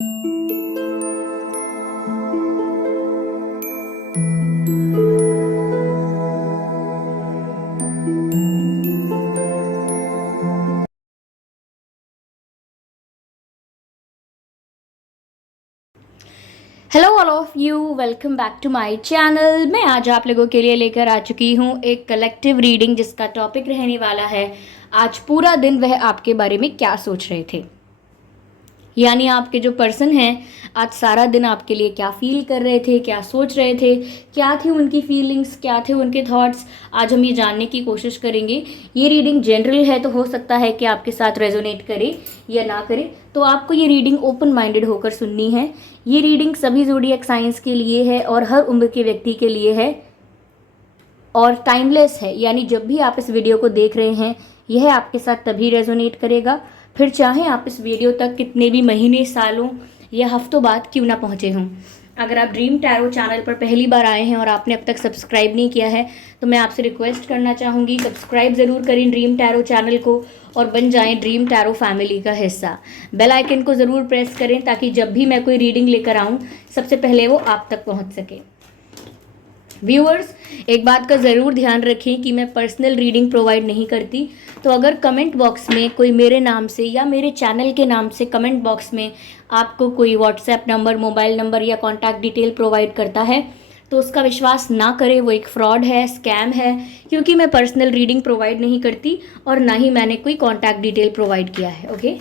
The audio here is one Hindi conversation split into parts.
Hello all of you, welcome back to my channel. मैं आज आप लोगों के लिए लेकर आ चुकी हूँ एक कलेक्टिव रीडिंग जिसका टॉपिक रहने वाला है आज पूरा दिन वह आपके बारे में क्या सोच रहे थे। यानी आपके जो पर्सन हैं आज सारा दिन आपके लिए क्या फील कर रहे थे, क्या सोच रहे थे, क्या थी उनकी फीलिंग्स, क्या थे उनके थॉट्स। आज हम ये जानने की कोशिश करेंगे। ये रीडिंग जनरल है तो हो सकता है कि आपके साथ रेजोनेट करे या ना करे, तो आपको ये रीडिंग ओपन माइंडेड होकर सुननी है। ये रीडिंग सभी ज़ोडिएक साइंस के लिए है और हर उम्र के व्यक्ति के लिए है और टाइमलेस है। यानी जब भी आप इस वीडियो को देख रहे हैं यह आपके साथ तभी रेजोनेट करेगा, फिर चाहे आप इस वीडियो तक कितने भी महीने, सालों या हफ्तों बाद क्यों ना पहुँचे हों। अगर आप ड्रीम टैरो चैनल पर पहली बार आए हैं और आपने अब तक सब्सक्राइब नहीं किया है तो मैं आपसे रिक्वेस्ट करना चाहूँगी, सब्सक्राइब ज़रूर करें ड्रीम टैरो चैनल को और बन जाएं ड्रीम टैरो फैमिली का हिस्सा। बेल आइकन को ज़रूर प्रेस करें ताकि जब भी मैं कोई रीडिंग लेकर आऊँ सबसे पहले वो आप तक पहुँच सके। व्यूअर्स, एक बात का ज़रूर ध्यान रखें कि मैं पर्सनल रीडिंग प्रोवाइड नहीं करती, तो अगर कमेंट बॉक्स में कोई मेरे नाम से या मेरे चैनल के नाम से कमेंट बॉक्स में आपको कोई व्हाट्सएप नंबर, मोबाइल नंबर या कॉन्टैक्ट डिटेल प्रोवाइड करता है तो उसका विश्वास ना करें, वो एक फ्रॉड है, स्कैम है, क्योंकि मैं पर्सनल रीडिंग प्रोवाइड नहीं करती और ना ही मैंने कोई कॉन्टैक्ट डिटेल प्रोवाइड किया है। ओके,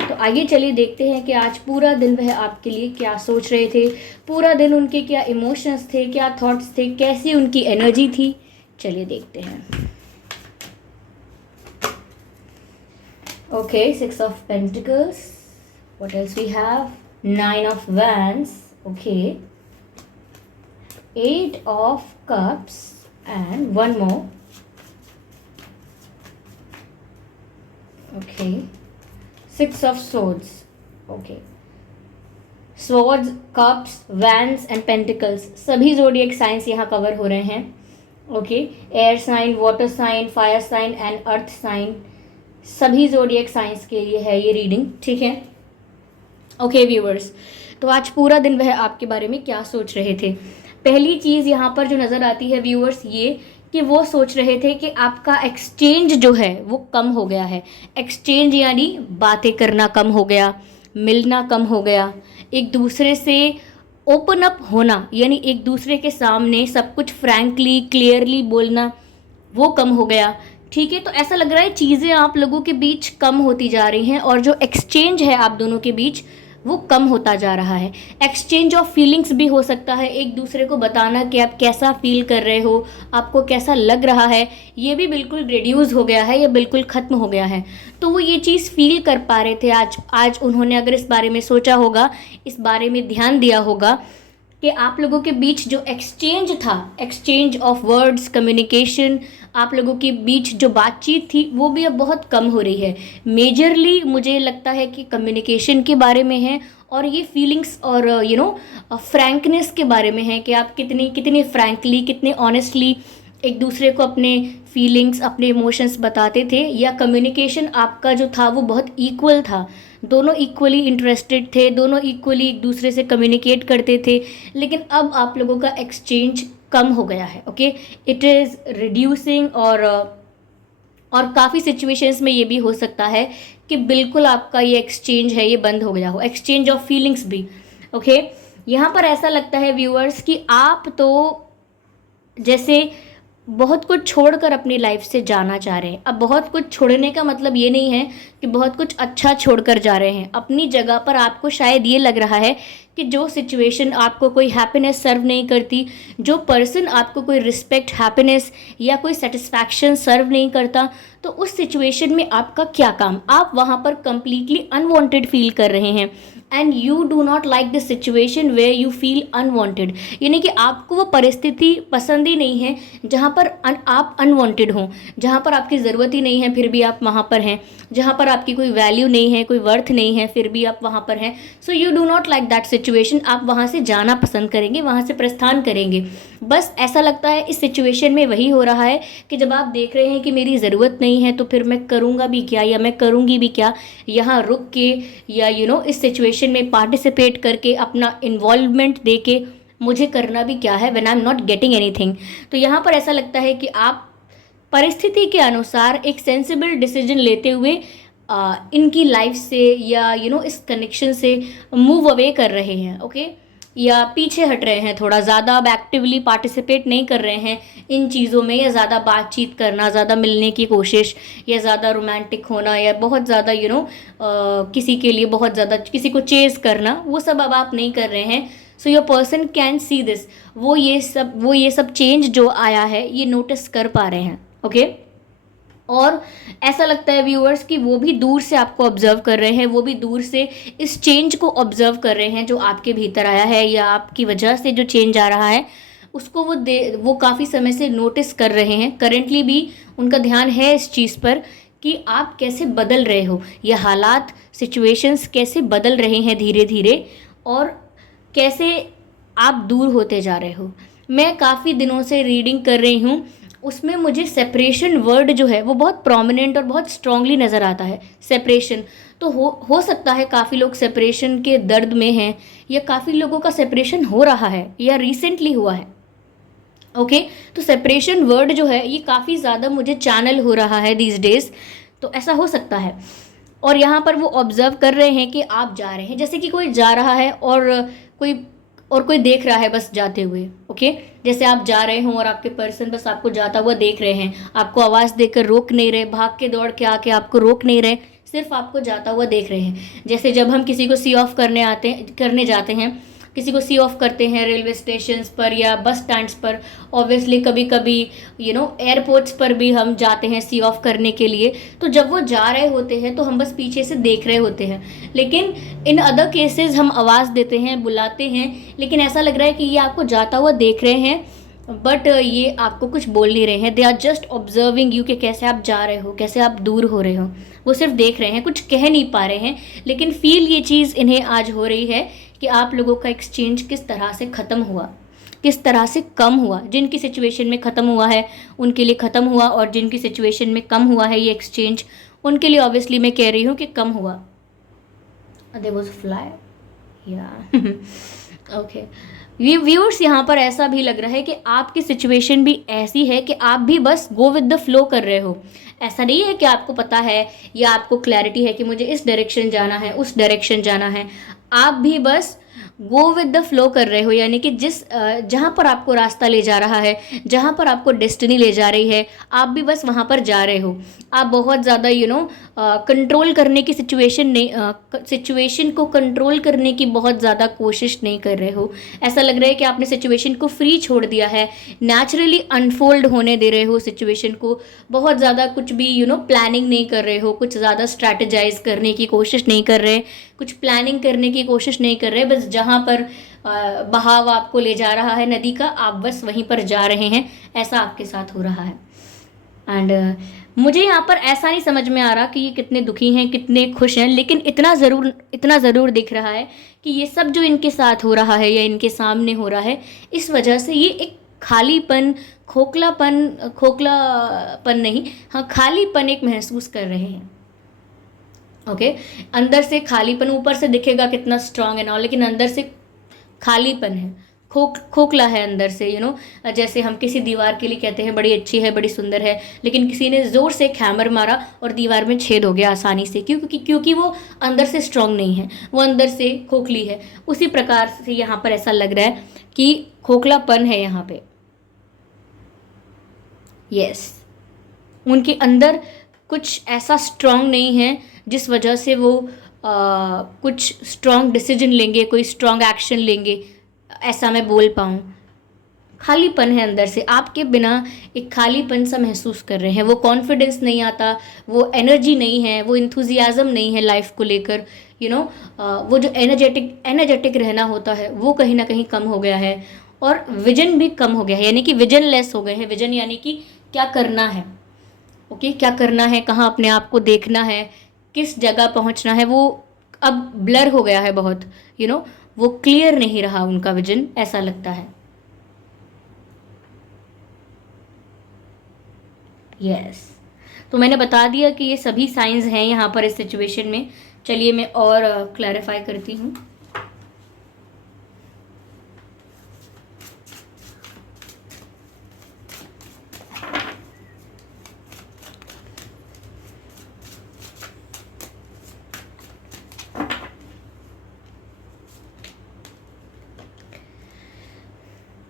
तो आइए चलिए देखते हैं कि आज पूरा दिन वह आपके लिए क्या सोच रहे थे, पूरा दिन उनके क्या इमोशंस थे, क्या थॉट्स थे, कैसी उनकी एनर्जी थी। चलिए देखते हैं। Okay, 6 of Pentacles. What else we have? 9 of Wands. Okay. 8 of Cups and one more. Okay. 6 of Swords. Okay. Swords, Cups, Wands and Pentacles सभी ज़ोडिएक साइंस यहाँ कवर हो रहे हैं। Okay, air sign, water sign, fire sign and earth sign, सभी ज़ोडिएक साइंस के लिए है ये रीडिंग। ठीक है, ओके व्यूअर्स, तो आज पूरा दिन वह आपके बारे में क्या सोच रहे थे। पहली चीज़ यहाँ पर जो नज़र आती है व्यूअर्स ये कि वो सोच रहे थे कि आपका एक्सचेंज जो है वो कम हो गया है। एक्सचेंज यानी बातें करना कम हो गया, मिलना कम हो गया, एक दूसरे से ओपन अप होना यानी एक दूसरे के सामने सब कुछ फ्रैंकली, क्लियरली बोलना वो कम हो गया। ठीक है, तो ऐसा लग रहा है चीज़ें आप लोगों के बीच कम होती जा रही हैं और जो एक्सचेंज है आप दोनों के बीच वो कम होता जा रहा है। एक्सचेंज ऑफ फीलिंग्स भी हो सकता है, एक दूसरे को बताना कि आप कैसा फील कर रहे हो, आपको कैसा लग रहा है, ये भी बिल्कुल रिड्यूस हो गया है या बिल्कुल ख़त्म हो गया है। तो वो ये चीज़ फील कर पा रहे थे। आज उन्होंने अगर इस बारे में सोचा होगा, इस बारे में ध्यान दिया होगा कि आप लोगों के बीच जो एक्सचेंज था, एक्सचेंज ऑफ वर्ड्स, कम्युनिकेशन, आप लोगों के बीच जो बातचीत थी वो भी अब बहुत कम हो रही है। मेजरली मुझे लगता है कि कम्युनिकेशन के बारे में है और ये फीलिंग्स और फ्रैंकनेस के बारे में है कि आप कितनी फ्रैंकली, कितने ऑनेस्टली एक दूसरे को अपने फीलिंग्स, अपने इमोशंस बताते थे, या कम्युनिकेशन आपका जो था वो बहुत इक्वल था, दोनों इक्वली इंटरेस्टेड थे, दोनों इक्वली एक दूसरे से कम्युनिकेट करते थे। लेकिन अब आप लोगों का एक्सचेंज कम हो गया है। ओके, इट इज़ रिड्यूसिंग और काफ़ी सिचुएशंस में ये भी हो सकता है कि बिल्कुल आपका ये एक्सचेंज है ये बंद हो गया हो, एक्सचेंज ऑफ फीलिंग्स भी। ओके, यहाँ पर ऐसा लगता है व्यूअर्स कि आप तो जैसे बहुत कुछ छोड़कर अपनी लाइफ से जाना चाह रहे हैं। अब बहुत कुछ छोड़ने का मतलब ये नहीं है कि बहुत कुछ अच्छा छोड़कर जा रहे हैं। अपनी जगह पर आपको शायद ये लग रहा है कि जो सिचुएशन आपको कोई हैप्पीनेस सर्व नहीं करती, जो पर्सन आपको कोई रिस्पेक्ट, हैप्पीनेस या कोई सेटिस्फैक्शन सर्व नहीं करता, तो उस सिचुएशन में आपका क्या काम। आप वहाँ पर कंप्लीटली अनवांटेड फील कर रहे हैं and you do not like the situation where you feel unwanted. यानी कि आपको वो परिस्थिति पसंद ही नहीं है जहाँ पर आप अनवांटेड हों, जहाँ पर आपकी ज़रूरत ही नहीं है फिर भी आप वहाँ पर हैं, जहाँ पर आपकी कोई वैल्यू नहीं है, कोई वर्थ नहीं है, फिर भी आप वहाँ पर हैं। So you do not like that situation. आप वहाँ से जाना पसंद करेंगे, वहाँ से प्रस्थान करेंगे। बस ऐसा लगता है इस सिचुएशन में वही हो रहा है कि जब आप देख रहे हैं कि मेरी ज़रूरत नहीं है तो फिर मैं करूँगा भी क्या या मैं करूँगी भी क्या, यहाँ रुक के या इस सिचुएशन सिचुएशन में पार्टिसिपेट करके अपना इन्वॉल्वमेंट दे के मुझे करना भी क्या है when I am not getting anything. तो यहाँ पर ऐसा लगता है कि आप परिस्थिति के अनुसार एक सेंसिबल डिसीजन लेते हुए इनकी लाइफ से या इस कनेक्शन से मूव अवे कर रहे हैं, ओके, या पीछे हट रहे हैं, थोड़ा ज़्यादा अब एक्टिवली पार्टिसिपेट नहीं कर रहे हैं इन चीज़ों में, या ज़्यादा बातचीत करना, ज़्यादा मिलने की कोशिश, या ज़्यादा रोमांटिक होना, या बहुत ज़्यादा किसी के लिए बहुत ज़्यादा किसी को चेज़ करना, वो सब अब आप नहीं कर रहे हैं। So your person can see this, वो ये सब चेंज जो आया है ये नोटिस कर पा रहे हैं, ओके। और ऐसा लगता है व्यूअर्स कि वो भी दूर से आपको ऑब्जर्व कर रहे हैं, वो भी दूर से इस चेंज को ऑब्जर्व कर रहे हैं जो आपके भीतर आया है, या आपकी वजह से जो चेंज आ रहा है उसको वो काफ़ी समय से नोटिस कर रहे हैं। करेंटली भी उनका ध्यान है इस चीज़ पर कि आप कैसे बदल रहे हो, ये हालात, सिचुएशंस कैसे बदल रहे हैं धीरे धीरे, और कैसे आप दूर होते जा रहे हो। मैं काफ़ी दिनों से रीडिंग कर रही हूँ, उसमें मुझे सेपरेशन वर्ड जो है वो बहुत प्रोमिनेंट और बहुत स्ट्रांगली नज़र आता है। सेपरेशन तो हो सकता है काफ़ी लोग सेपरेशन के दर्द में हैं, या काफ़ी लोगों का सेपरेशन हो रहा है या रिसेंटली हुआ है, ओके। तो सेपरेशन वर्ड जो है ये काफ़ी ज़्यादा मुझे चैनल हो रहा है दीज डेज, तो ऐसा हो सकता है। और यहाँ पर वो ऑब्जर्व कर रहे हैं कि आप जा रहे हैं, जैसे कि कोई जा रहा है कोई देख रहा है बस जाते हुए, ओके। जैसे आप जा रहे हों और आपके पर्सन बस आपको जाता हुआ देख रहे हैं, आपको आवाज़ देकर रोक नहीं रहे, भाग के दौड़ के आके आपको रोक नहीं रहे, सिर्फ आपको जाता हुआ देख रहे हैं। जैसे जब हम किसी को सी ऑफ करने जाते हैं, किसी को सी ऑफ करते हैं रेलवे स्टेशंस पर या बस स्टैंड्स पर, ऑब्वियसली कभी कभी एयरपोर्ट्स पर भी हम जाते हैं सी ऑफ करने के लिए। तो जब वो जा रहे होते हैं तो हम बस पीछे से देख रहे होते हैं, लेकिन इन अदर केसेस हम आवाज़ देते हैं, बुलाते हैं, लेकिन ऐसा लग रहा है कि ये आपको जाता हुआ देख रहे हैं, बट ये आपको कुछ बोल नहीं रहे हैं। They are just observing you कि कैसे आप जा रहे हो, कैसे आप दूर हो रहे हो, वो सिर्फ देख रहे हैं, कुछ कह नहीं पा रहे हैं, लेकिन फील ये चीज़ इन्हें आज हो रही है कि आप लोगों का एक्सचेंज किस तरह से ख़त्म हुआ, किस तरह से कम हुआ। जिनकी सिचुएशन में ख़त्म हुआ है उनके लिए ख़त्म हुआ, और जिनकी सिचुएशन में कम हुआ है ये एक्सचेंज, उनके लिए ऑब्वियसली मैं कह रही हूँ कि कम हुआ। देयर वाज फ्लाई या ओके। व्यूअर्स यहाँ पर ऐसा भी लग रहा है कि आपकी सिचुएशन भी ऐसी है कि आप भी बस गो विद द फ्लो कर रहे हो। ऐसा नहीं है कि आपको पता है या आपको क्लैरिटी है कि मुझे इस डायरेक्शन जाना है, उस डायरेक्शन जाना है। आप भी बस गो विद द फ्लो कर रहे हो, यानी कि जहाँ पर आपको रास्ता ले जा रहा है, जहाँ पर आपको डेस्टिनी ले जा रही है, आप भी बस वहाँ पर जा रहे हो। आप बहुत ज़्यादा कंट्रोल करने की सिचुएशन को कंट्रोल करने की बहुत ज़्यादा कोशिश नहीं कर रहे हो। ऐसा लग रहा है कि आपने सिचुएशन को फ्री छोड़ दिया है, नेचुरली अनफोल्ड होने दे रहे हो सिचुएशन को। बहुत ज़्यादा कुछ भी प्लानिंग नहीं कर रहे हो, कुछ ज़्यादा स्ट्रैटेजाइज करने की कोशिश नहीं कर रहे, कुछ प्लानिंग करने की कोशिश नहीं कर रहे। बस जहाँ पर बहाव आपको ले जा रहा है नदी का, आप बस वहीं पर जा रहे हैं। ऐसा आपके साथ हो रहा है। एंड मुझे यहाँ पर ऐसा नहीं समझ में आ रहा कि ये कितने दुखी हैं, कितने खुश हैं, लेकिन इतना ज़रूर दिख रहा है कि ये सब जो इनके साथ हो रहा है या इनके सामने हो रहा है, इस वजह से ये एक खालीपन, खोखलापन नहीं, हाँ खालीपन एक महसूस कर रहे हैं, ओके। अंदर से खालीपन, ऊपर से दिखेगा कितना स्ट्रांग है ना, लेकिन अंदर से खालीपन है, खोखला है अंदर से। जैसे हम किसी दीवार के लिए कहते हैं बड़ी अच्छी है, बड़ी सुंदर है, लेकिन किसी ने ज़ोर से एक हैमर मारा और दीवार में छेद हो गया आसानी से, क्योंकि वो अंदर से स्ट्रांग नहीं है, वो अंदर से खोखली है। उसी प्रकार से यहाँ पर ऐसा लग रहा है कि खोखलापन है यहाँ पे। यस, उनके अंदर कुछ ऐसा स्ट्रांग नहीं है जिस वजह से वो कुछ स्ट्रांग डिसीजन लेंगे, कोई स्ट्रांग एक्शन लेंगे, ऐसा मैं बोल पाऊँ। खालीपन है अंदर से, आपके बिना एक खालीपन सा महसूस कर रहे हैं। वो कॉन्फिडेंस नहीं आता, वो एनर्जी नहीं है, वो इंथुजियाज़म नहीं है लाइफ को लेकर। वो जो एनर्जेटिक रहना होता है वो कहीं ना कहीं कम हो गया है, और विजन भी कम हो गया है, यानी कि विजन लेस हो गए हैं। विजन यानी कि क्या करना है, ओके, क्या करना है, कहाँ अपने आप को देखना है, किस जगह पहुँचना है, वो अब ब्लर हो गया है बहुत। वो क्लियर नहीं रहा उनका विजन, ऐसा लगता है। यस, तो मैंने बता दिया कि ये सभी साइंस हैं यहाँ पर इस सिचुएशन में चलिए मैं और क्लैरिफाई करती हूँ।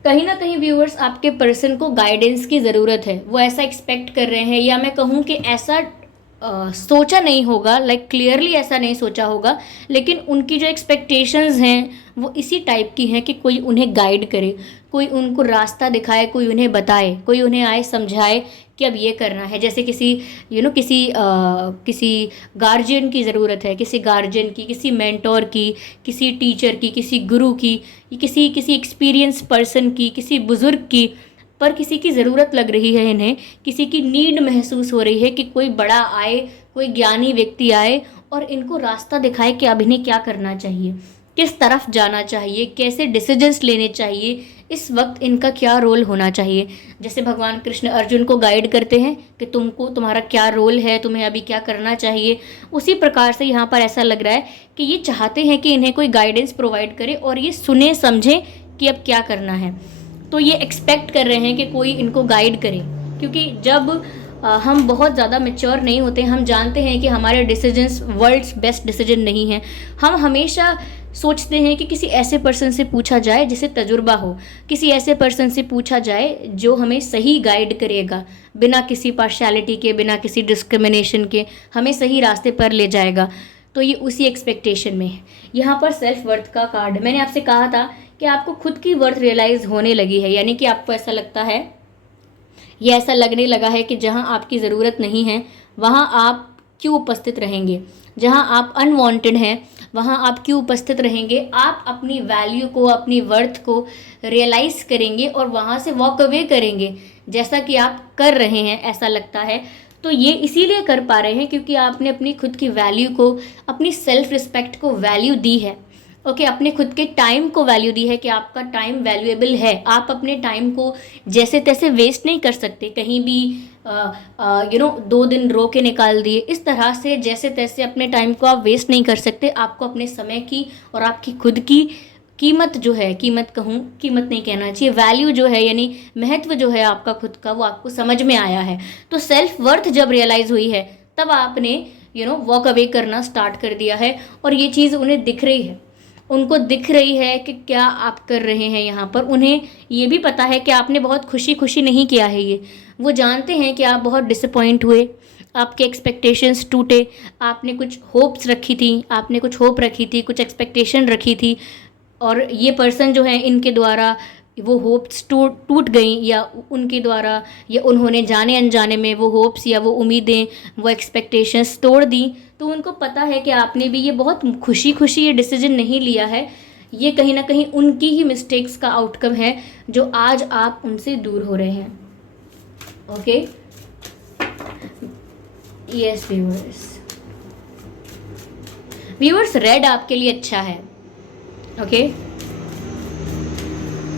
कहीं ना कहीं व्यूअर्स आपके पर्सन को गाइडेंस की ज़रूरत है। वो ऐसा एक्सपेक्ट कर रहे हैं, या मैं कहूँ कि ऐसा सोचा नहीं होगा, लाइक क्लियरली ऐसा नहीं सोचा होगा, लेकिन उनकी जो एक्सपेक्टेशंस हैं वो इसी टाइप की हैं कि कोई उन्हें गाइड करे, कोई उनको रास्ता दिखाए, कोई उन्हें बताए, कोई उन्हें आए समझाए कि अब ये करना है। जैसे किसी किसी गार्जियन की ज़रूरत है, किसी गार्जियन की, किसी मेंटोर की, किसी टीचर की, किसी गुरु की, किसी किसी एक्सपीरियंस पर्सन की, किसी बुज़ुर्ग की। पर किसी की ज़रूरत लग रही है इन्हें, किसी की नीड महसूस हो रही है कि कोई बड़ा आए, कोई ज्ञानी व्यक्ति आए और इनको रास्ता दिखाए कि अब इन्हें क्या करना चाहिए, किस तरफ जाना चाहिए, कैसे डिसीजंस लेने चाहिए, इस वक्त इनका क्या रोल होना चाहिए। जैसे भगवान कृष्ण अर्जुन को गाइड करते हैं कि तुमको तुम्हारा क्या रोल है, तुम्हें अभी क्या करना चाहिए, उसी प्रकार से यहाँ पर ऐसा लग रहा है कि ये चाहते हैं कि इन्हें कोई गाइडेंस प्रोवाइड करे और ये सुने समझें कि अब क्या करना है। तो ये एक्सपेक्ट कर रहे हैं कि कोई इनको गाइड करे, क्योंकि जब हम बहुत ज़्यादा मैच्योर नहीं होते, हम जानते हैं कि हमारे डिसीजंस वर्ल्ड्स बेस्ट डिसीजन नहीं हैं। हम हमेशा सोचते हैं कि किसी ऐसे पर्सन से पूछा जाए जिसे तजुर्बा हो, किसी ऐसे पर्सन से पूछा जाए जो हमें सही गाइड करेगा, बिना किसी पार्शियलिटी के, बिना किसी डिस्क्रिमिनेशन के हमें सही रास्ते पर ले जाएगा। तो ये उसी एक्सपेक्टेशन में है। यहाँ पर सेल्फ वर्थ का कार्ड, मैंने आपसे कहा था कि आपको खुद की वर्थ रियलाइज़ होने लगी है, यानी कि आपको ऐसा लगता है, ये ऐसा लगने लगा है कि जहाँ आपकी ज़रूरत नहीं है वहाँ आप क्यों उपस्थित रहेंगे, जहाँ आप अनवांटेड हैं वहाँ आप क्यों उपस्थित रहेंगे। आप अपनी वैल्यू को, अपनी वर्थ को रियलाइज़ करेंगे और वहाँ से वॉक अवे करेंगे, जैसा कि आप कर रहे हैं ऐसा लगता है। तो ये इसीलिए कर पा रहे हैं क्योंकि आपने अपनी खुद की वैल्यू को, अपनी सेल्फ रिस्पेक्ट को वैल्यू दी है। ओके, अपने खुद के टाइम को वैल्यू दी है कि आपका टाइम वैल्यूएबल है। आप अपने टाइम को जैसे तैसे वेस्ट नहीं कर सकते, कहीं भी 2 दिन रो के निकाल दिए, इस तरह से जैसे तैसे अपने टाइम को आप वेस्ट नहीं कर सकते। आपको अपने समय की और आपकी खुद की कीमत जो है, कीमत नहीं कहना चाहिए, वैल्यू जो है यानी महत्व जो है आपका खुद का, वो आपको समझ में आया है। तो सेल्फ वर्थ जब रियलाइज़ हुई है तब आपने वॉक अवे करना स्टार्ट कर दिया है। और ये चीज़ उन्हें दिख रही है, उनको दिख रही है कि क्या आप कर रहे हैं यहाँ पर। उन्हें ये भी पता है कि आपने बहुत खुशी खुशी नहीं किया है ये, वो जानते हैं कि आप बहुत डिसअपॉइंट हुए, आपके एक्सपेक्टेशंस टूटे, आपने कुछ होप्स रखी थी, आपने कुछ होप रखी थी, कुछ एक्सपेक्टेशन रखी थी, और ये पर्सन जो है इनके द्वारा वो होप्स टूट गई, या उनके द्वारा या उन्होंने जाने अनजाने में वो होप्स या वो उम्मीदें, वो एक्सपेक्टेशंस तोड़ दी। तो उनको पता है कि आपने भी ये बहुत खुशी खुशी ये डिसीजन नहीं लिया है, ये कहीं ना कहीं उनकी ही मिस्टेक्स का आउटकम है जो आज आप उनसे दूर हो रहे हैं। ओके, यस व्यूअर्स, रेड आपके लिए अच्छा है। ओके,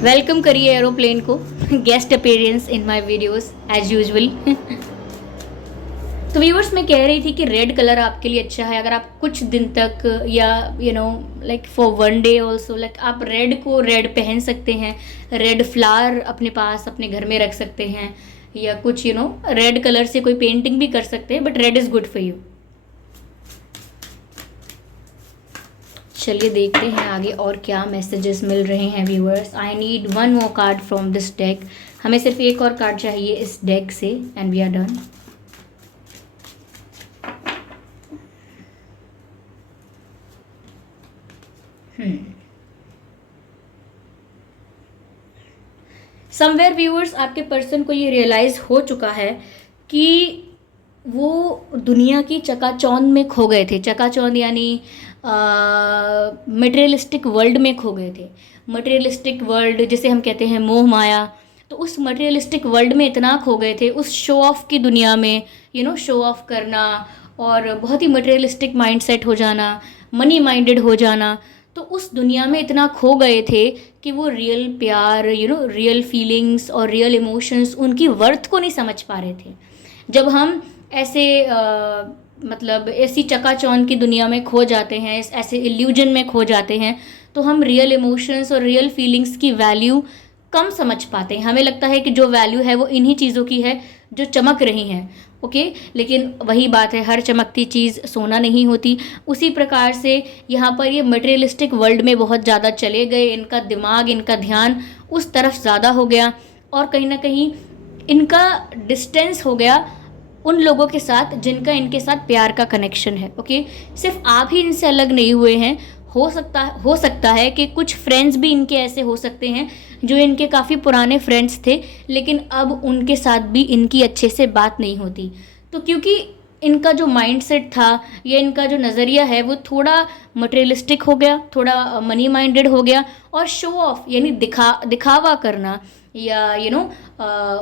वेलकम करिए एरोप्लेन को, guest appearance in my videos as usual. तो व्यूअर्स, मैं कह रही थी कि रेड कलर आपके लिए अच्छा है। अगर आप कुछ दिन तक या like for 1 day also, like आप रेड को रेड पहन सकते हैं, रेड फ्लावर अपने पास अपने घर में रख सकते हैं, या कुछ रेड कलर से कोई पेंटिंग भी कर सकते हैं, but red is good for you. चलिए देखते हैं आगे और क्या मैसेजेस मिल रहे हैं viewers. I need 1 more card from this deck. हमें सिर्फ एक और कार्ड चाहिए इस डेक से and we are done. Somewhere viewers, आपके पर्सन को ये रियलाइज़ हो चुका है कि वो दुनिया की चकाचौंध में खो गए थे। चकाचौंध यानी मटेरियलिस्टिक वर्ल्ड में खो गए थे। मटेरियलिस्टिक वर्ल्ड जिसे हम कहते हैं मोह माया, तो उस मटेरियलिस्टिक वर्ल्ड में इतना खो गए थे, उस शो ऑफ की दुनिया में, शो ऑफ करना और बहुत ही मटेरियलिस्टिक माइंडसेट हो जाना, मनी माइंडेड हो जाना, तो उस दुनिया में इतना खो गए थे कि वो रियल प्यार, रियल फीलिंग्स और रियल इमोशंस, उनकी वर्थ को नहीं समझ पा रहे थे। जब हम ऐसे मतलब ऐसी चकाचौंध की दुनिया में खो जाते हैं, इस ऐसे इल्यूजन में खो जाते हैं, तो हम रियल इमोशंस और रियल फीलिंग्स की वैल्यू कम समझ पाते हैं। हमें लगता है कि जो वैल्यू है वो इन्हीं चीज़ों की है जो चमक रही हैं। ओके, लेकिन वही बात है, हर चमकती चीज़ सोना नहीं होती। उसी प्रकार से यहाँ पर ये मटेरियलिस्टिक वर्ल्ड में बहुत ज़्यादा चले गए, इनका दिमाग, इनका ध्यान उस तरफ ज़्यादा हो गया, और कहीं ना कहीं इनका डिस्टेंस हो गया उन लोगों के साथ जिनका इनके साथ प्यार का कनेक्शन है। ओके, सिर्फ आप ही इनसे अलग नहीं हुए हैं, हो सकता है कि कुछ फ्रेंड्स भी इनके ऐसे हो सकते हैं जो इनके काफ़ी पुराने फ्रेंड्स थे, लेकिन अब उनके साथ भी इनकी अच्छे से बात नहीं होती। तो क्योंकि इनका जो माइंडसेट था या इनका जो नज़रिया है वो थोड़ा मटेरियलिस्टिक हो गया, थोड़ा मनी माइंडेड हो गया, और शो ऑफ यानी दिखावा करना, या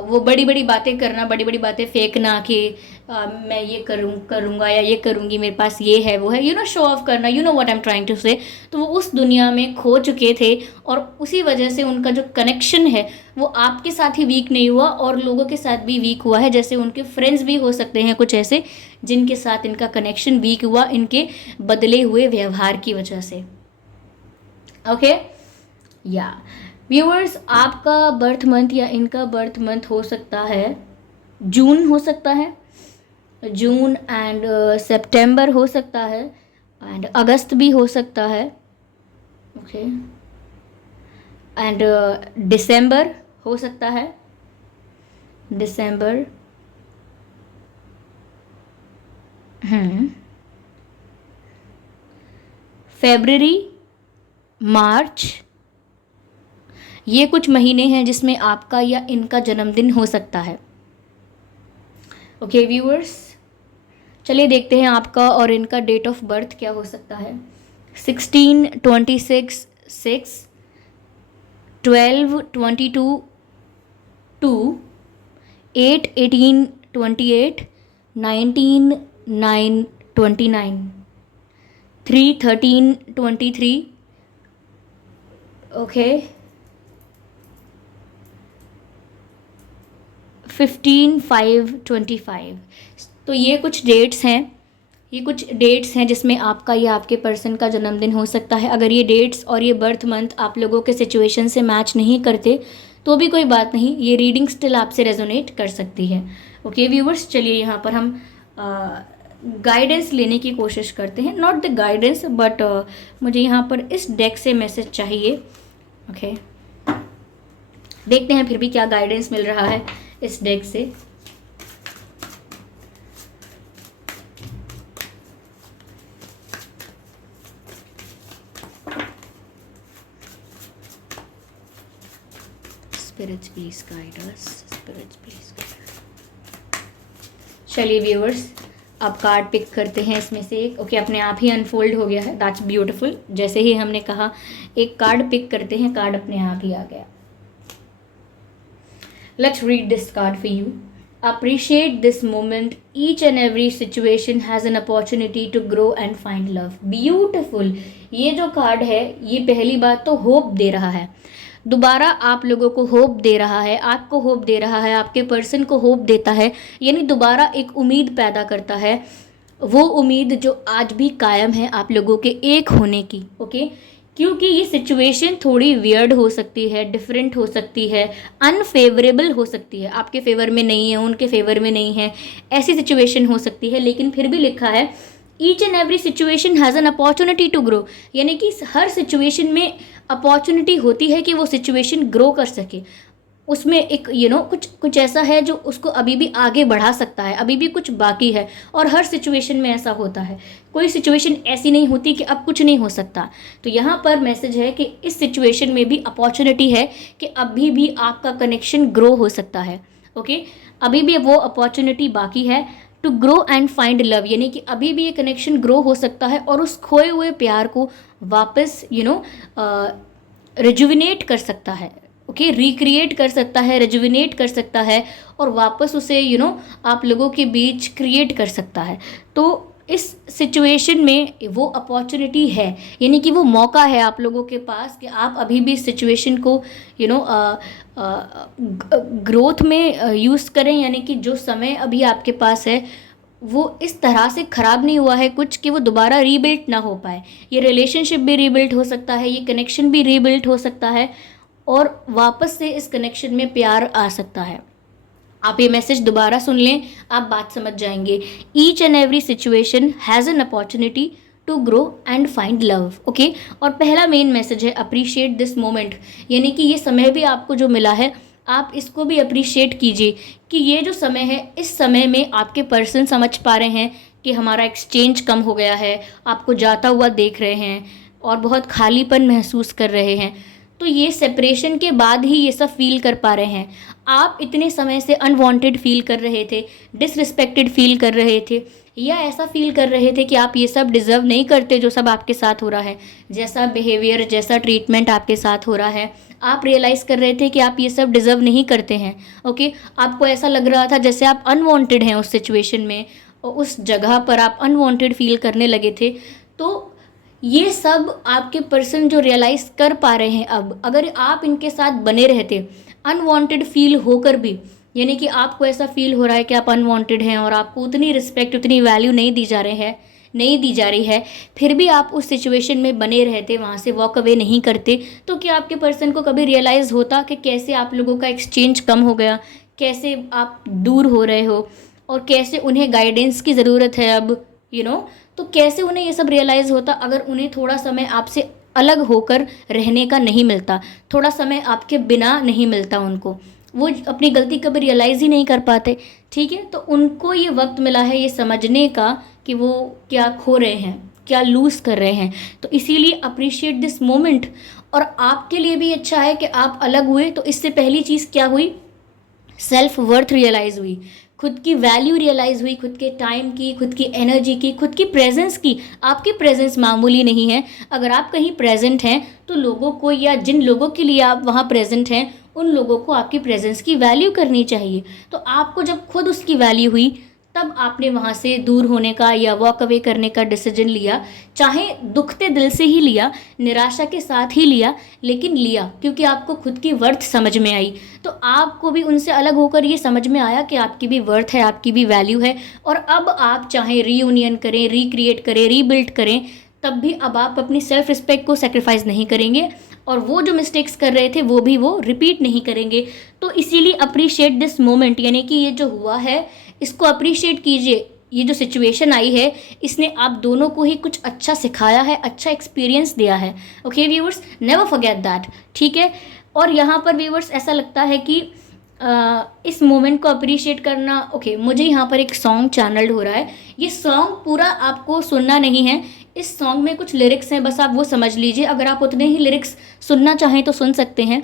वो बड़ी बड़ी बातें करना, बड़ी बड़ी बातें फेंकना कि मैं ये करूँगा या ये करूँगी, मेरे पास ये है वो है, शो ऑफ करना, what I am trying to say. तो वो उस दुनिया में खो चुके थे, और उसी वजह से उनका जो कनेक्शन है वो आपके साथ ही वीक नहीं हुआ और लोगों के साथ भी वीक हुआ है। जैसे उनके फ्रेंड्स भी हो सकते हैं कुछ ऐसे जिनके साथ इनका कनेक्शन वीक हुआ इनके बदले हुए व्यवहार की वजह से। ओके, या व्यूअर्स, आपका बर्थ मंथ या इनका बर्थ मंथ हो सकता है जून, हो सकता है जून, एंड सितंबर हो सकता है, एंड अगस्त भी हो सकता है। ओके, एंड दिसंबर हो सकता है, दिसंबर, फरवरी, मार्च, ये कुछ महीने हैं जिसमें आपका या इनका जन्मदिन हो सकता है। ओके व्यूअर्स, चलिए देखते हैं आपका और इनका डेट ऑफ बर्थ क्या हो सकता है। 16, 26, 6, 12, 22, 2, 8, 18, 28, 19, 9, 29, 3, 13, 23, ओके, 15, 5, 25। तो ये कुछ डेट्स हैं जिसमें आपका या आपके पर्सन का जन्मदिन हो सकता है। अगर ये डेट्स और ये बर्थ मंथ आप लोगों के सिचुएशन से मैच नहीं करते तो भी कोई बात नहीं, ये रीडिंग स्टिल आपसे रेजोनेट कर सकती है। ओके व्यूवर्स, चलिए यहाँ पर हम गाइडेंस लेने की कोशिश करते हैं। नॉट द गाइडेंस बट मुझे यहाँ पर इस डेक से मैसेज चाहिए। ओके, देखते हैं फिर भी क्या गाइडेंस मिल रहा है इस डेक से। Spirits please guide us, spirits please guide us. चलिए व्यूअर्स, आप कार्ड पिक करते हैं इसमें से एक। ओके, अपने आप ही अनफोल्ड हो गया है, दैट्स ब्यूटीफुल। जैसे ही हमने कहा एक कार्ड पिक करते हैं, कार्ड अपने आप ही आ गया। Let's read this card for you. Appreciate this moment. Each and every situation has an opportunity to grow and find love. Beautiful. ये जो कार्ड है ये पहली बात तो होप दे रहा है, दोबारा आप लोगों को होप दे रहा है, आपको होप दे रहा है, आपके पर्सन को होप देता है, यानी दोबारा एक उम्मीद पैदा करता है। वो उम्मीद जो आज भी कायम है आप लोगों के एक होने की। ओके, क्योंकि ये सिचुएशन थोड़ी वियर्ड हो सकती है, डिफरेंट हो सकती है, अनफेवरेबल हो सकती है, आपके फेवर में नहीं है, उनके फेवर में नहीं है, ऐसी सिचुएशन हो सकती है। लेकिन फिर भी लिखा है each and every situation has an opportunity to grow, यानी कि हर सिचुएशन में अपॉर्चुनिटी होती है कि वो सिचुएशन ग्रो कर सके। उसमें एक कुछ ऐसा है जो उसको अभी भी आगे बढ़ा सकता है, अभी भी कुछ बाकी है। और हर सिचुएशन में ऐसा होता है, कोई सिचुएशन ऐसी नहीं होती कि अब कुछ नहीं हो सकता। तो यहाँ पर मैसेज है कि इस सिचुएशन में भी अपॉर्चुनिटी है कि अभी भी आपका कनेक्शन ग्रो हो सकता है। ओके, अभी भी वो अपॉर्चुनिटी बाकी है to grow and find love, यानी कि अभी भी ये कनेक्शन ग्रो हो सकता है और उस खोए हुए प्यार को वापस रिजुविनेट कर सकता है। ओके, रिक्रिएट कर सकता है, रिजुविनेट कर सकता है और वापस उसे आप लोगों के बीच क्रिएट कर सकता है। तो इस सिचुएशन में वो अपॉर्चुनिटी है, यानी कि वो मौका है आप लोगों के पास कि आप अभी भी इस सिचुएशन को ग्रोथ में यूज़ करें, यानी कि जो समय अभी आपके पास है वो इस तरह से ख़राब नहीं हुआ है कुछ कि वो दोबारा रीबिल्ट ना हो पाए। ये रिलेशनशिप भी रीबिल्ट हो सकता है, ये कनेक्शन भी रीबिल्ट हो सकता है और वापस से इस कनेक्शन में प्यार आ सकता है। आप ये मैसेज दोबारा सुन लें, आप बात समझ जाएंगे। Each and every situation has an opportunity to grow and find love. Okay, और पहला मेन मैसेज है अप्रिशिएट दिस मोमेंट, यानी कि ये समय भी आपको जो मिला है आप इसको भी अप्रिशिएट कीजिए कि ये जो समय है, इस समय में आपके पर्सन समझ पा रहे हैं कि हमारा एक्सचेंज कम हो गया है, आपको जाता हुआ देख रहे हैं और बहुत खालीपन महसूस कर रहे हैं। तो ये सेपरेशन के बाद ही ये सब फील कर पा रहे हैं। आप इतने समय से अनवांटेड फील कर रहे थे, डिसरिस्पेक्टेड फील कर रहे थे, या ऐसा फील कर रहे थे कि आप ये सब डिज़र्व नहीं करते जो सब आपके साथ हो रहा है, जैसा बिहेवियर, जैसा ट्रीटमेंट आपके साथ हो रहा है। आप रियलाइज़ कर रहे थे कि आप ये सब डिज़र्व नहीं करते हैं। ओके, आपको ऐसा लग रहा था जैसे आप अनवांटेड हैं उस सिचुएशन में, और उस जगह पर आप अनवांटेड फील करने लगे थे। तो ये सब आपके पर्सन जो रियलाइज़ कर पा रहे हैं अब, अगर आप इनके साथ बने रहते अनवांटेड फील होकर भी, यानी कि आपको ऐसा फील हो रहा है कि आप अनवांटेड हैं और आपको उतनी रिस्पेक्ट, उतनी वैल्यू नहीं दी जा रही है, फिर भी आप उस सिचुएशन में बने रहते, वहाँ से वॉक अवे नहीं करते, तो क्या आपके पर्सन को कभी रियलाइज़ होता कि कैसे आप लोगों का एक्सचेंज कम हो गया, कैसे आप दूर हो रहे हो और कैसे उन्हें गाइडेंस की ज़रूरत है अब, तो कैसे उन्हें ये सब रियलाइज़ होता अगर उन्हें थोड़ा समय आपसे अलग होकर रहने का नहीं मिलता, थोड़ा समय आपके बिना नहीं मिलता उनको। वो अपनी गलती कभी रियलाइज़ ही नहीं कर पाते। ठीक है, तो उनको ये वक्त मिला है ये समझने का कि वो क्या खो रहे हैं, क्या लूज़ कर रहे हैं। तो इसीलिए अप्रिशिएट दिस मोमेंट। और आपके लिए भी अच्छा है कि आप अलग हुए, तो इससे पहली चीज़ क्या हुई, सेल्फ वर्थ रियलाइज़ हुई, खुद की वैल्यू रियलाइज़ हुई, खुद के टाइम की, खुद की एनर्जी की, खुद की प्रेजेंस की। आपकी प्रेजेंस मामूली नहीं है। अगर आप कहीं प्रेजेंट हैं तो लोगों को, या जिन लोगों के लिए आप वहाँ प्रेजेंट हैं, उन लोगों को आपकी प्रेजेंस की वैल्यू करनी चाहिए। तो आपको जब खुद उसकी वैल्यू हुई, तब आपने वहाँ से दूर होने का या वॉक अवे करने का डिसीजन लिया। चाहे दुखते दिल से ही लिया, निराशा के साथ ही लिया, लेकिन लिया, क्योंकि आपको खुद की वर्थ समझ में आई। तो आपको भी उनसे अलग होकर ये समझ में आया कि आपकी भी वर्थ है, आपकी भी वैल्यू है। और अब आप चाहे रीयूनियन करें, रिक्रिएट करें, रीबिल्ड करें, तब भी अब आप अपनी सेल्फ रिस्पेक्ट को सेक्रीफाइस नहीं करेंगे और वो जो मिस्टेक्स कर रहे थे वो भी वो रिपीट नहीं करेंगे। तो इसीलिए अप्रिशिएट दिस मोमेंट, यानी कि ये जो हुआ है इसको अप्रिशिएट कीजिए। ये जो सिचुएशन आई है, इसने आप दोनों को ही कुछ अच्छा सिखाया है, अच्छा एक्सपीरियंस दिया है। Okay viewers, never forget that. ठीक है, और यहाँ पर व्यूअर्स ऐसा लगता है कि इस मोमेंट को अप्रिशिएट करना, ओके, मुझे यहाँ पर एक सॉन्ग चैनल्ड हो रहा है। ये सॉन्ग पूरा आपको सुनना नहीं है, इस सॉन्ग में कुछ लिरिक्स हैं, बस आप वो समझ लीजिए। अगर आप उतने ही लिरिक्स सुनना चाहें तो सुन सकते हैं।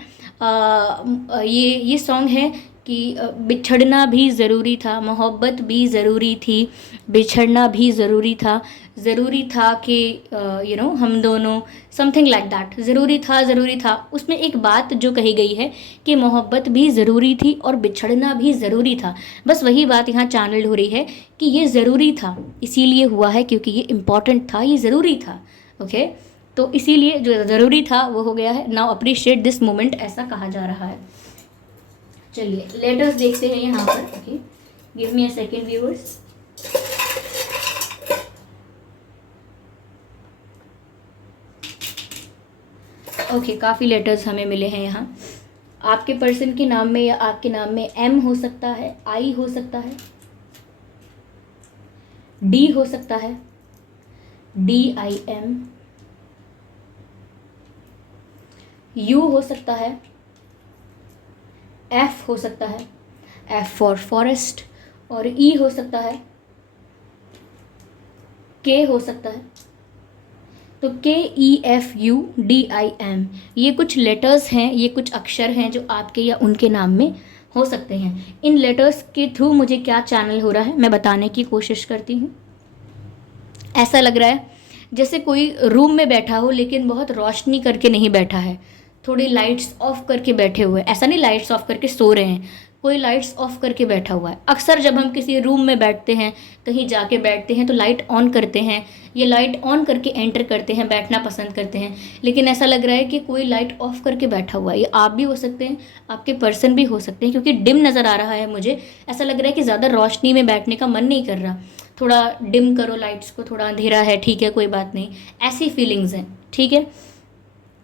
ये सॉन्ग है कि बिछड़ना भी ज़रूरी था, मोहब्बत भी ज़रूरी थी, बिछड़ना भी ज़रूरी था कि हम दोनों, समथिंग लाइक दैट, ज़रूरी था। उसमें एक बात जो कही गई है कि मोहब्बत भी ज़रूरी थी और बिछड़ना भी ज़रूरी था, बस वही बात यहाँ चैनल्ड हो रही है कि ये ज़रूरी था, इसीलिए हुआ है क्योंकि ये इम्पॉर्टेंट था, ये ज़रूरी था। ओके, तो इसीलिए जो ज़रूरी था वो हो गया है। नाउ अप्रिशिएट दिस मोमेंट, ऐसा कहा जा रहा है। चलिए लेटर्स देखते हैं यहाँ पर। Okay, give me a second viewers. Okay, काफ़ी लेटर्स हमें मिले हैं यहाँ। आपके पर्सन के नाम में या आपके नाम में एम हो सकता है, आई हो सकता है, डी हो सकता है, DIM, यू हो सकता है, F हो सकता है, F फॉर फॉरेस्ट, और E हो सकता है, K हो सकता है। तो KEFUDIM, ये कुछ लेटर्स हैं, ये कुछ अक्षर हैं जो आपके या उनके नाम में हो सकते हैं। इन लेटर्स के थ्रू मुझे क्या चैनल हो रहा है मैं बताने की कोशिश करती हूँ। ऐसा लग रहा है जैसे कोई रूम में बैठा हो लेकिन बहुत रोशनी करके नहीं बैठा है, थोड़ी लाइट्स ऑफ करके बैठे हुए हैं। ऐसा नहीं लाइट्स ऑफ करके सो रहे हैं, कोई लाइट्स ऑफ करके बैठा हुआ है। अक्सर जब हम किसी रूम में बैठते हैं, कहीं जाके बैठते हैं, तो लाइट ऑन करते हैं, ये लाइट ऑन करके एंटर करते हैं, बैठना पसंद करते हैं। लेकिन ऐसा लग रहा है कि कोई लाइट ऑफ करके बैठा हुआ है। ये आप भी हो सकते हैं, आपके पर्सन भी हो सकते हैं, क्योंकि डिम नज़र आ रहा है मुझे। ऐसा लग रहा है कि ज़्यादा रोशनी में बैठने का मन नहीं कर रहा। थोड़ा डिम करो लाइट्स को, थोड़ा अंधेरा है, ठीक है कोई बात नहीं, ऐसी फीलिंग्स हैं, ठीक है।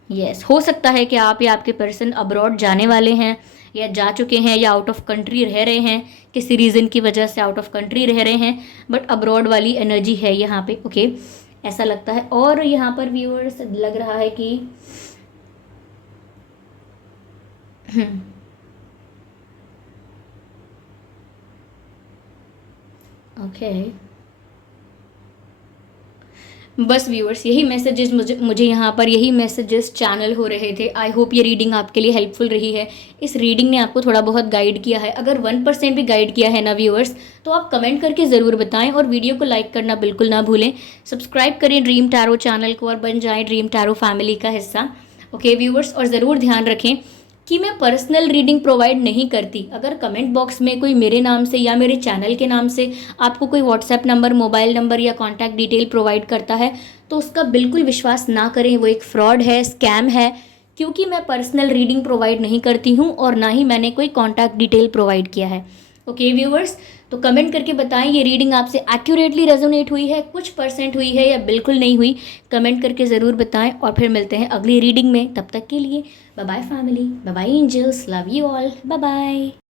यस, हो सकता है कि आप या आपके पर्सन अब्रॉड जाने वाले हैं, या जा चुके हैं, या आउट ऑफ कंट्री रह रहे हैं, किसी रीज़न की वजह से आउट ऑफ कंट्री रह रहे हैं, बट अब्रॉड वाली एनर्जी है यहाँ पे, ओके, ऐसा लगता है। और यहाँ पर व्यूअर्स लग रहा है कि ओके, बस व्यूअर्स यही मैसेजेस मुझे मुझे यहाँ पर यही मैसेजेस चैनल हो रहे थे। आई होप ये रीडिंग आपके लिए हेल्पफुल रही है। इस रीडिंग ने आपको थोड़ा बहुत गाइड किया है, अगर 1% भी गाइड किया है ना व्यूअर्स, तो आप कमेंट करके ज़रूर बताएं, और वीडियो को लाइक करना बिल्कुल ना भूलें। सब्सक्राइब करें ड्रीम टैरो चैनल को और बन जाएं ड्रीम टैरो फैमिली का हिस्सा, ओके व्यूअर्स। और ज़रूर ध्यान रखें कि मैं पर्सनल रीडिंग प्रोवाइड नहीं करती। अगर कमेंट बॉक्स में कोई मेरे नाम से या मेरे चैनल के नाम से आपको कोई व्हाट्सएप नंबर, मोबाइल नंबर या कॉन्टैक्ट डिटेल प्रोवाइड करता है, तो उसका बिल्कुल विश्वास ना करें, वो एक फ्रॉड है, स्कैम है, क्योंकि मैं पर्सनल रीडिंग प्रोवाइड नहीं करती हूँ और ना ही मैंने कोई कॉन्टैक्ट डिटेल प्रोवाइड किया है, ओके व्यूवर्स। तो कमेंट करके बताएं ये रीडिंग आपसे एक्यूरेटली रेजोनेट हुई है, कुछ परसेंट हुई है या बिल्कुल नहीं हुई, कमेंट करके ज़रूर बताएं। और फिर मिलते हैं अगली रीडिंग में, तब तक के लिए bye bye family, bye bye angels, love you all, bye bye.